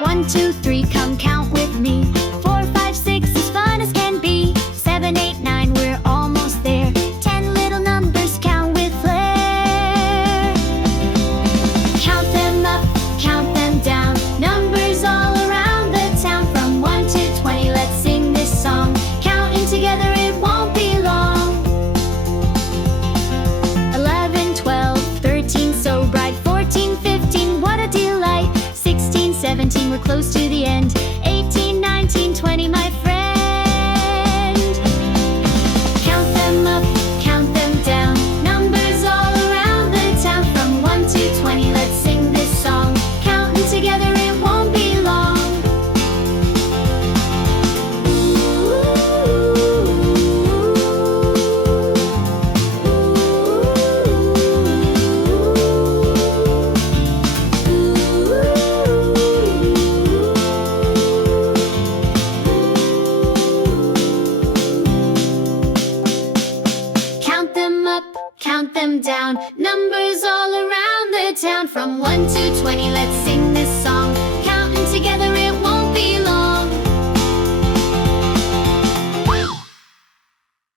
1, 2, 3, come count with me. 4, 5, 6, as fun as can be. 7, 8, 9, we're almost there. 10 little numbers, count with flair. Count them up, count them down. Numbers all around the town. From 1 to 20, let's sing this song. Counting together, it won't be long. 11, 12, 13, so bright. 14, 15, what a delight. 16, 17, we're close to the end. 18, 19, 20, my friend. Count them up, count them down. Numbers all around the town. From 1 to 20, let's sing this song. Counting together, it won't be long. Count them up, count them down. Numbers all around the town. From 1 to 20, let's sing